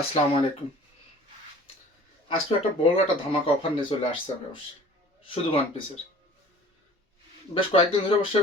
আসসালামু আলাইকুম। আজকে একটা বড় একটা ধামাকা অফার নিয়ে চলে আসছে আমি অবশ্য, শুধু ওয়ান পিসের। বেশ কয়েকদিন ধরে অবশ্য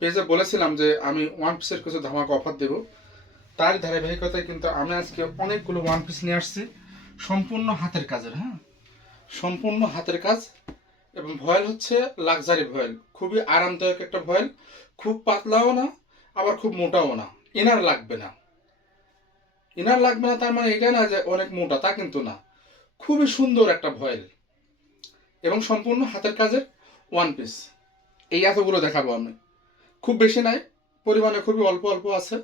পেজে বলেছিলাম যে আমি ওয়ান পিসের কিছু ধামাকা অফার দেব। তার ধারাবাহিকতায় কিন্তু আমি আজকে অনেকগুলো ওয়ান পিস নিয়ে আসছি, সম্পূর্ণ হাতের কাজের। হ্যাঁ, সম্পূর্ণ হাতের কাজ এবং ভয়েল হচ্ছে লাক্সারি ভয়েল, খুবই আরামদায়ক একটা ভয়েল। খুব পাতলাও না, আবার খুব মোটাও না। ইনার লাগবে না। ইনার লাগবে না তার মানে এটা না যে অনেক মোটা, তা কিন্তু না। খুবই সুন্দর একটা ভয়েল এবং সম্পূর্ণ হাতের কাজের ওয়ান পিস। এই এতগুলো দেখাবো আমি, খুব বেশি নাই, পরিমাণে খুবই অল্প অল্প আছে।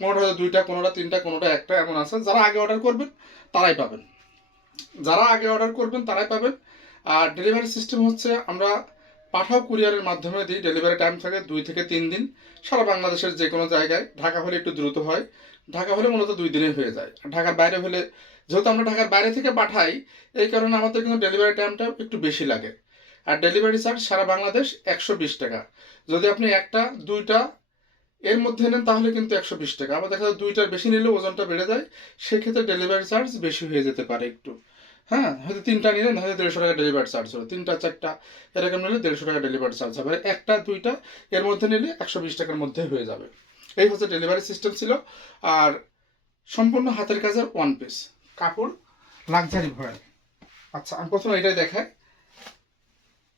কোনোটা হয়তো দুইটা, কোনোটা তিনটা, কোনোটা একটা, এমন আছে। যারা আগে অর্ডার করবেন তারাই পাবেন, যারা আগে অর্ডার করবেন তারাই পাবেন। আর ডেলিভারি সিস্টেম হচ্ছে আমরা পাঠাও কুরিয়ারের মাধ্যমে দিই। ডেলিভারি টাইম থাকে 2 থেকে 3 দিন, সারা বাংলাদেশের যে কোনো জায়গায়। ঢাকা হলে একটু দ্রুত হয়, ঢাকা হলে মূলত 2 দিনে হয়ে যায়। ঢাকার বাইরে হলে, যেহেতু আমরা ঢাকার বাইরে থেকে পাঠাই, এই কারণে আমাদের কিন্তু ডেলিভারি টাইমটা একটু বেশি লাগে। আর ডেলিভারি চার্জ সারা বাংলাদেশ 120 টাকা। যদি আপনি একটা দুইটা এর মধ্যে নেন তাহলে কিন্তু 120 টাকা। আবার দেখা যায় দুইটার বেশি নিলে ওজনটা বেড়ে যায়, সেক্ষেত্রে ডেলিভারি চার্জ বেশি হয়ে যেতে পারে একটু। হ্যাঁ, হয়তো তিনটা নিলেন হয়তো 150 টাকা ডেলিভারি চার্জ হবে, তিনটা চারটা এরকম নিলে 150 টাকা ডেলিভারি চার্জ হবে। একটা দুইটা এর মধ্যে নিলে 120 টাকার মধ্যে হয়ে যাবে। এই হচ্ছে ডেলিভারি সিস্টেম ছিল। আর সম্পূর্ণ হাতের কাজের ওয়ান পিস, কাপড় লাক্সারি ভয়েল। আচ্ছা, আমি প্রথমে এটাই দেখাই।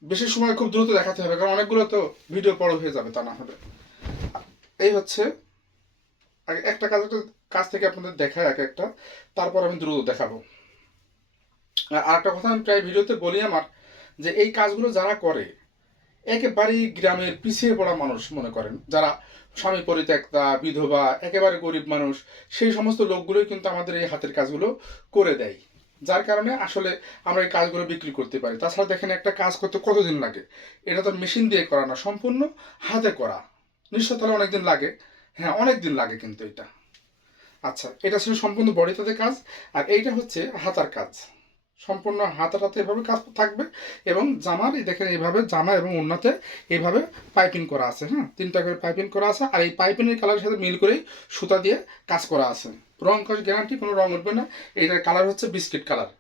বেশি সময় খুব দ্রুত দেখাতে হবে, কারণ অনেকগুলো তো ভিডিও বড় হয়ে যাবে, তা না হলে। এই হচ্ছে আগে একটা কাজ থেকে আপনাদের দেখায় এক একটা, তারপর আমি দ্রুত দেখাবো। আর একটা কথা আমি প্রায় ভিডিওতে বলি আমার, যে এই কাজগুলো যারা করে একেবারেই গ্রামের পিছিয়ে পড়া মানুষ মনে করেন, যারা স্বামী পরিত্যক্তা, বিধবা, একেবারে গরিব মানুষ, সেই সমস্ত লোকগুলোই কিন্তু আমাদের এই হাতের কাজগুলো করে দেয়। যার কারণে আসলে আমরা এই কাজগুলো বিক্রি করতে পারি। তাছাড়া দেখেন একটা কাজ করতে কতদিন লাগে, এটা তো মেশিন দিয়ে করা না, সম্পূর্ণ হাতে করা। নিশ্চয় তাহলে অনেকদিন লাগে। হ্যাঁ, অনেক দিন লাগে কিন্তু এটা। আচ্ছা, এটা ছিল সম্পূর্ণ বডিতে কাজ। আর এইটা হচ্ছে হাতার কাজ, সম্পূর্ণ হাতাটাতে এভাবে কাজ থাকবে। এবং জামার এই দেখেন এইভাবে জামা এবং ওড়নাতে এইভাবে পাইপিং করা আছে। হ্যাঁ, তিনটা করে পাইপিং করা আছে। আর এই পাইপিংয়ের কালারের সাথে মিল করেই সুতা দিয়ে কাজ করা আছে। রং কাজ গ্যারান্টি, কোনো রং উঠবে না। এইটার কালার হচ্ছে বিস্কিট কালার।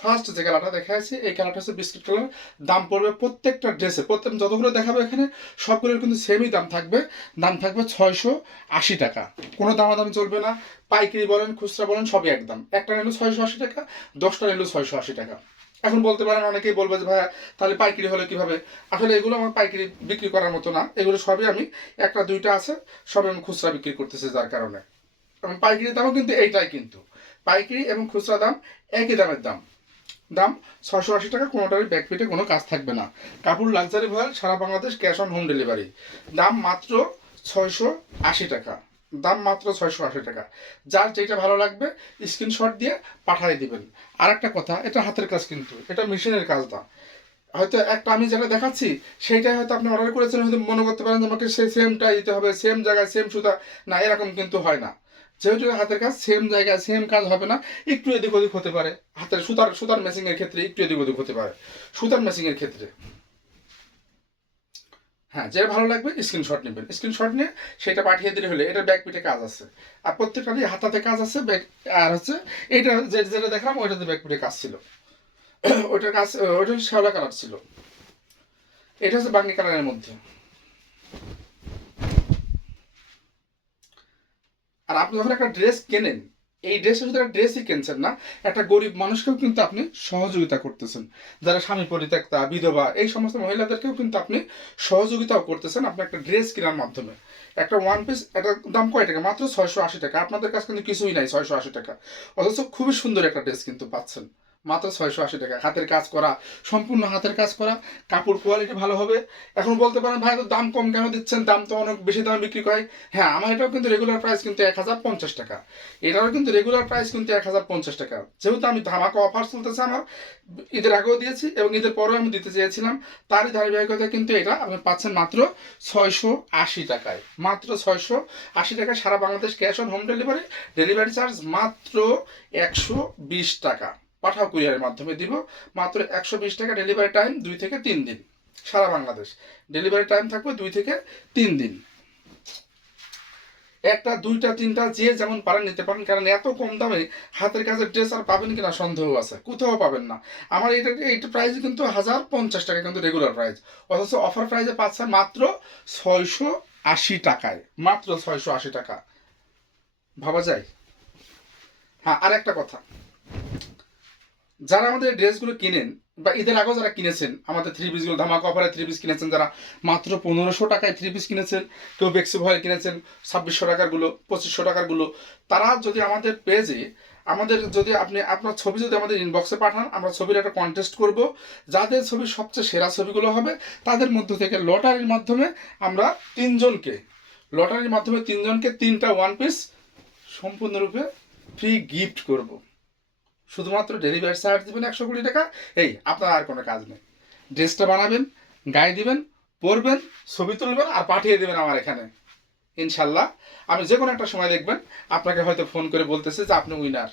ফার্স্ট যে কালারটা দেখা যাচ্ছে এই কালারটা হচ্ছে বিস্কিট কালার। দাম পড়বে প্রত্যেকটা ড্রেসে, প্রত্যেক যতগুলো দেখাবো এখানে সবগুলোর কিন্তু সেমই দাম থাকবে। দাম থাকবে 680 টাকা। কোনো দামাদামি চলবে না। পাইকারি বলেন খুচরা বলেন সবই একদম। একটা নিল 680 টাকা, 10টা নিল 680 টাকা। এখন বলতে পারেন, অনেকেই বলবে যে ভাইয়া তাহলে পাইকারি হলে কিভাবে। আসলে এগুলো আমার পাইকারি বিক্রি করার মতো না, এগুলো সবই আমি একটা দুইটা আছে, সবই আমি খুচরা বিক্রি করতেছি। যার কারণে এবং পাইকারি দামও কিন্তু এইটাই, কিন্তু পাইকারি এবং খুচরা দাম একই দামের দাম। দাম 680 টাকা। কোনোটারই ব্যাকপিটে কোনো কাজ থাকবে না। কাপড় লাক্সারি ভয়েল, সারা Bangladesh cash on home delivery. দাম মাত্র 680 টাকা। দাম মাত্র 680 টাকা। যার যেটা ভালো লাগবে স্ক্রিনশট দিয়ে পাঠিয়ে দিবেন। আর একটা কথা, এটা হাতের কাজ, কিন্তু এটা মেশিনের কাজ না। হয়তো একটা আমি যেটা দেখাচ্ছি সেইটাই হয়তো আপনি অর্ডার করেছেন, হয়তো মনে করতে পারেন যে আমাকে সেই সেমটা দিতে হবে, সেম জায়গায় সেম সুতা। না, এরকম কিন্তু হয় না। যেহেতু হাতের কাজ, সেম জায়গায় সেম কাজ হবে না, একটু এদিক ওদিক হতে পারে। হাতের সুতার সুতার ম্যাচিং এর ক্ষেত্রে একটু এদিক ওদিক হতে পারে, সুতার ম্যাচিং এর ক্ষেত্রে। হ্যাঁ, যে ভালো লাগবে স্ক্রিনশট নেবেন, স্ক্রিনশট নিয়ে সেটা পাঠিয়ে দিলে হলে। এটার ব্যাক পিঠে কাজ আছে, আর প্রত্যেকটারই হাতাতে কাজ আছে। ব্যাক আর হচ্ছে এইটা যেটা দেখলাম ওইটাতে ব্যাক পিঠে কাজ ছিল। ওইটার কাজ, ওইটা শ্যাওলা কালার ছিল। এটা হচ্ছে বাঙ্গি কালারের মধ্যে। আর আপনি যখন একটা ড্রেস কেনেন, এই ড্রেসের শুধু একটা ড্রেসই কিনছেন না, একটা গরিব মানুষকেও কিন্তু আপনি সহযোগিতা করতেছেন। যারা স্বামী পরিত্যক্তা, বিধবা, এই সমস্ত মহিলাদেরকেও কিন্তু আপনি সহযোগিতাও করতেছেন আপনি একটা ড্রেস কেনার মাধ্যমে। একটা ওয়ান পিস, একটা দাম কয় টাকা? মাত্র 680 টাকা। আপনাদের কাছে কিন্তু কিছুই নাই 680 টাকা, অথচ খুবই সুন্দর একটা ড্রেস কিন্তু পাচ্ছেন মাত্র 680 টাকা। হাতের কাজ করা, সম্পূর্ণ হাতের কাজ করা, কাপড় কোয়ালিটি ভালো হবে। এখন বলতে পারেন ভাই তো দাম কম কেন দিচ্ছেন, দাম তো অনেক বেশি দামে বিক্রি করে। হ্যাঁ, আমার এটাও কিন্তু রেগুলার প্রাইস কিন্তু 1050 টাকা। এটারও কিন্তু রেগুলার প্রাইস কিন্তু 1050 টাকা। যেহেতু আমি ধামাকা অফার চলতেছে আমার, ঈদের আগেও দিয়েছি এবং ঈদের পরেও আমি দিতে চেয়েছিলাম, তারই ধারাবাহিকতা কিন্তু এটা আপনি পাচ্ছেন মাত্র 680 টাকায়। মাত্র 680 টাকায় সারা Bangladesh cash on home delivery. Delivery charge মাত্র 120 টাকা। পাঠাও কুরিয়ারের মাধ্যমে দিব, মাত্র 120 টাকা। ডেলিভারি টাইম 2 থেকে 3 দিন, সারা বাংলাদেশ ডেলিভারি টাইম থাকবে 2 থেকে 3 দিন। একটা দুইটা তিনটা যে যেমন পারেন নিতে পারেন, কারণ এত কম দামে হাতের কাজের ড্রেস আর পাবেন কিনা সন্দেহ আছে, কোথাও পাবেন না। আমার এইটা প্রাইস কিন্তু 1050 টাকা কিন্তু রেগুলার প্রাইস, অথচ অফার প্রাইসে পাচ্ছেন মাত্র 680 টাকায়, মাত্র 680 টাকা। ভাবা যায়? হ্যাঁ, আর একটা কথা, যারা আমাদের ড্রেসগুলো কিনেন বা ঈদের আগেও যারা কিনেছেন আমাদের থ্রি পিসগুলো ধামাকা অফারে থ্রি পিস কিনেছেন, যারা মাত্র 1500 টাকায় থ্রি পিস কিনেছেন, কেউ বেক্সি ভয়েল কিনেছেন 2600 টাকার গুলো, 2500 টাকার গুলো, তারা যদি আমাদের পেজে আমাদের যদি আপনি আপনার ছবি যদি আমাদের ইনবক্সে পাঠান, আমরা ছবির একটা কন্টেস্ট করব, যাদের ছবি সবচেয়ে সেরা ছবিগুলো হবে তাদের মধ্য থেকে লটারির মাধ্যমে আমরা তিনজনকে লটারির মাধ্যমে তিনজনকে 3টা ওয়ান পিস সম্পূর্ণরূপে ফ্রি গিফট করব। শুধুমাত্র ডেলিভারি চার্জ দেবেন 120 টাকা, এই আপনার আর কোনো কাজ নেই। ড্রেসটা বানাবেন, গায়ে দিবেন, পরবেন, ছবি তুলবেন আর পাঠিয়ে দেবেন আমার এখানে। ইনশাল্লাহ আমি যে কোনো একটা সময় দেখবেন আপনাকে হয়তো ফোন করে বলতেছে যে আপনি উইনার।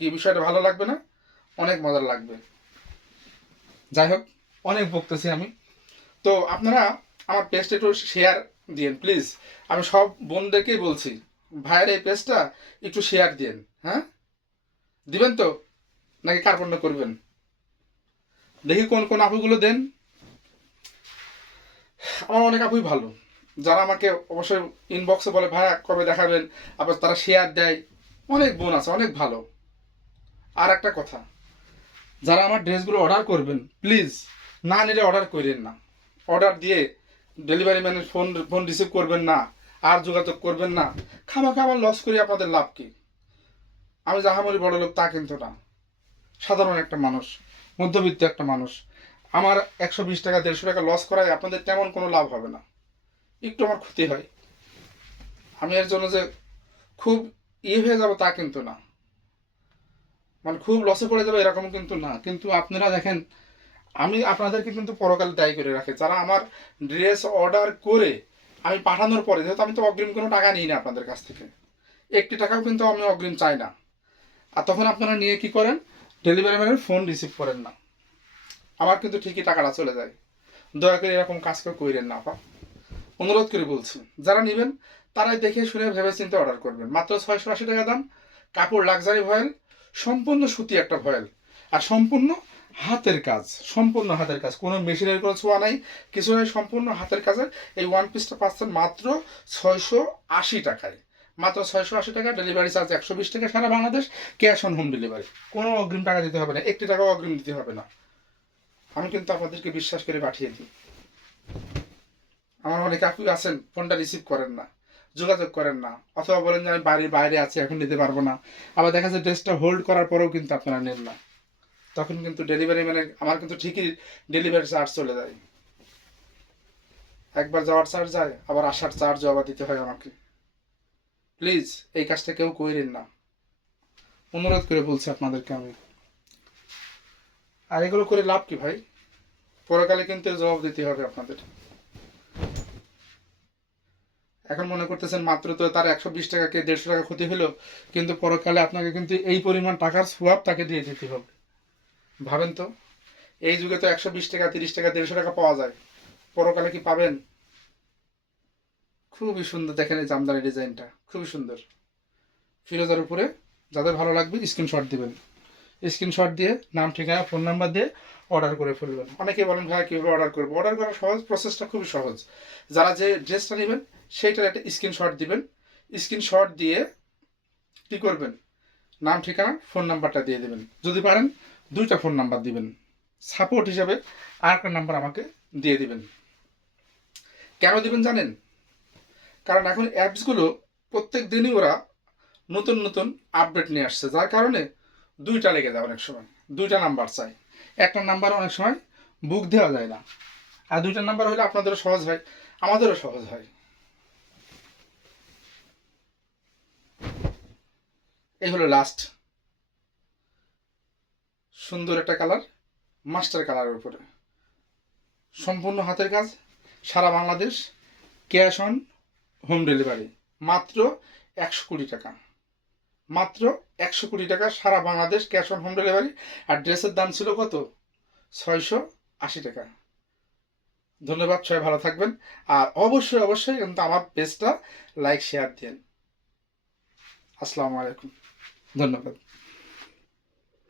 কি বিষয়টা ভালো লাগবে না? অনেক মজার লাগবে। যাই হোক, অনেক বকতেছি আমি। তো আপনারা আমার পেজটা একটু শেয়ার দিন প্লিজ। আমি সব বোনদেরকেই বলছি, ভাইয়ের এই পেজটা একটু শেয়ার দিন। হ্যাঁ, দিবেন তো নাকি কার্পণ্য করবেন? দেখি কোন কোন আপুগুলো দেন। আমার অনেক আপুই ভালো, যারা আমাকে অবশ্যই ইনবক্সে বলে ভাইয়া কবে দেখাবেন, আবার তারা শেয়ার দেয়। অনেক বোন আছে, অনেক ভালো। আর একটা কথা, যারা আমার ড্রেসগুলো অর্ডার করবেন প্লিজ না নিলে অর্ডার করেন না। অর্ডার দিয়ে ডেলিভারি ম্যানের ফোন ফোন রিসিভ করবেন না, আর যোগাযোগ করবেন না। খামাখা আমার লস করি, আপনাদের লাভ কি? আমি জাহামরি বড় লোক তা কিন্তু না, সাধারণ একটা মানুষ, মধ্যবিত্ত একটা মানুষ। আমার 120 টাকা 150 টাকা লস করায় আপনাদের তেমন কোনো লাভ হবে না, একটু আমার ক্ষতি হয়। আমি এর জন্য যে খুব হয়ে যাব তা কিন্তু না, মানে খুব লসে পড়ে যাবে এরকম কিন্তু না। কিন্তু আপনারা দেখেন, আমি আপনাদেরকে কিন্তু পরকালে দায়ী করে রাখি। যারা আমার ড্রেস অর্ডার করে আমি পাঠানোর পরে, যেহেতু আমি তো অগ্রিম কোনো টাকা নিই না আপনাদের কাছ থেকে, 1টি টাকাও কিন্তু আমি অগ্রিম চাই না। আর তখন আপনারা নিয়ে কি করেন? ডেলিভারি ম্যানের ফোন রিসিভ করেন না, আমার কিন্তু ঠিকই টাকাটা চলে যায়। দয়া করে এরকম কাজ কেউ করেন না আপা, অনুরোধ করে বলছি। যারা নেবেন তারাই দেখে শুনে ভেবে চিন্তে অর্ডার করবেন। মাত্র 680 টাকা দাম, কাপড় লাক্সারি ভয়েল, সম্পূর্ণ সুতি একটা ভয়েল, আর সম্পূর্ণ হাতের কাজ, সম্পূর্ণ হাতের কাজ, কোনো মেশিনের কোনো ছোঁয়া নাই, কিছু নাই, সম্পূর্ণ হাতের কাজের এই ওয়ান পিসটা পাচ্ছেন মাত্র 680 টাকায়। মাত্র 680 টাকা, ডেলিভারি চার্জ 120 টাকা সারা Bangladesh, cash on home delivery. কোনো অগ্রিম টাকা দিতে হবে না, 1টি টাকাও অগ্রিম দিতে হবে না। আমি কিন্তু আপনাদেরকে বিশ্বাস করে পাঠিয়ে দিই। আমার অনেক আপু আছেন ফোনটা রিসিভ করেন না, যোগাযোগ করেন না, অথবা বলেন যে আমি বাড়ির বাইরে আছি এখন নিতে পারবো না। আবার দেখা যাচ্ছে ড্রেসটা হোল্ড করার পরেও কিন্তু আপনারা নেন না, তখন কিন্তু ডেলিভারি মানে আমার কিন্তু ঠিকই ডেলিভারি চার্জ চলে যায়। একবার যাওয়ার চার্জ যায়, আবার আসার চার্জও আবার দিতে হয় আমাকে। প্লিজ এই কাজটা কেউ করেন না, অনুরোধ করে বলছি আপনাদেরকে আমি। আর এগুলো করে লাভ কি ভাই? পরকালে কিন্তু জবাব দিতে হবে আপনাদের। এখন মনে করতেছেন মাত্র তো তার 120 টাকাকে 150 টাকা ক্ষতি হলো, কিন্তু পরকালে আপনাকে কিন্তু এই পরিমাণ টাকার সোয়াব তাকে দিয়ে দিতে হবে। ভাবেন তো, এই যুগে তো 120 টাকা 30 টাকা 150 টাকা পাওয়া যায়, পরকালে কি পাবেন? খুবই সুন্দর, দেখেন এই জামদানি ডিজাইনটা খুবই সুন্দর, ফিরোজার উপরে। যাদের ভালো লাগবে স্ক্রিনশট দিবেন, স্ক্রিনশট দিয়ে নাম ঠিকানা ফোন নাম্বার দিয়ে অর্ডার করে ফেলবেন। অনেকে বলেন ভাই কীভাবে অর্ডার করবো? অর্ডার করার সহজ প্রসেসটা খুবই সহজ। যারা যে ড্রেসটা নেবেন সেইটার একটা স্ক্রিনশট দিবেন, স্ক্রিনশট দিয়ে কী করবেন? নাম ঠিকানা ফোন নাম্বারটা দিয়ে দেবেন, যদি পারেন 2টা ফোন নাম্বার দিবেন, সাপোর্ট হিসাবে আর একটা নাম্বার আমাকে দিয়ে দিবেন। কেন দিবেন জানেন? কারণ এখন অ্যাপসগুলো প্রত্যেক দিনই ওরা নতুন নতুন আপডেট নিয়ে আসছে, যার কারণে 2টা লেগে যায় অনেক সময়, 2টা নাম্বার চাই। একটা নাম্বার অনেক সময় বুক দেওয়া যায় না, আর 2টা নাম্বার হলে আপনাদেরও সহজ হয়, আমাদেরও সহজ হয়। এই হলো লাস্ট সুন্দর একটা কালার, মাস্টার কালারের উপরে, সম্পূর্ণ হাতের কাজ, সারা Bangladesh, cash on home delivery, মাত্র 100 কোটি টাকা, মাত্র 100 কোটি টাকা, সারা Bangladesh cash on home delivery. আর ড্রেসের দাম ছিল কত? 680 টাকা। ধন্যবাদ, সবাই ভালো থাকবেন। আর অবশ্যই অবশ্যই কিন্তু আমার পেজটা লাইক শেয়ার দিন। আসসালামু আলাইকুম, ধন্যবাদ।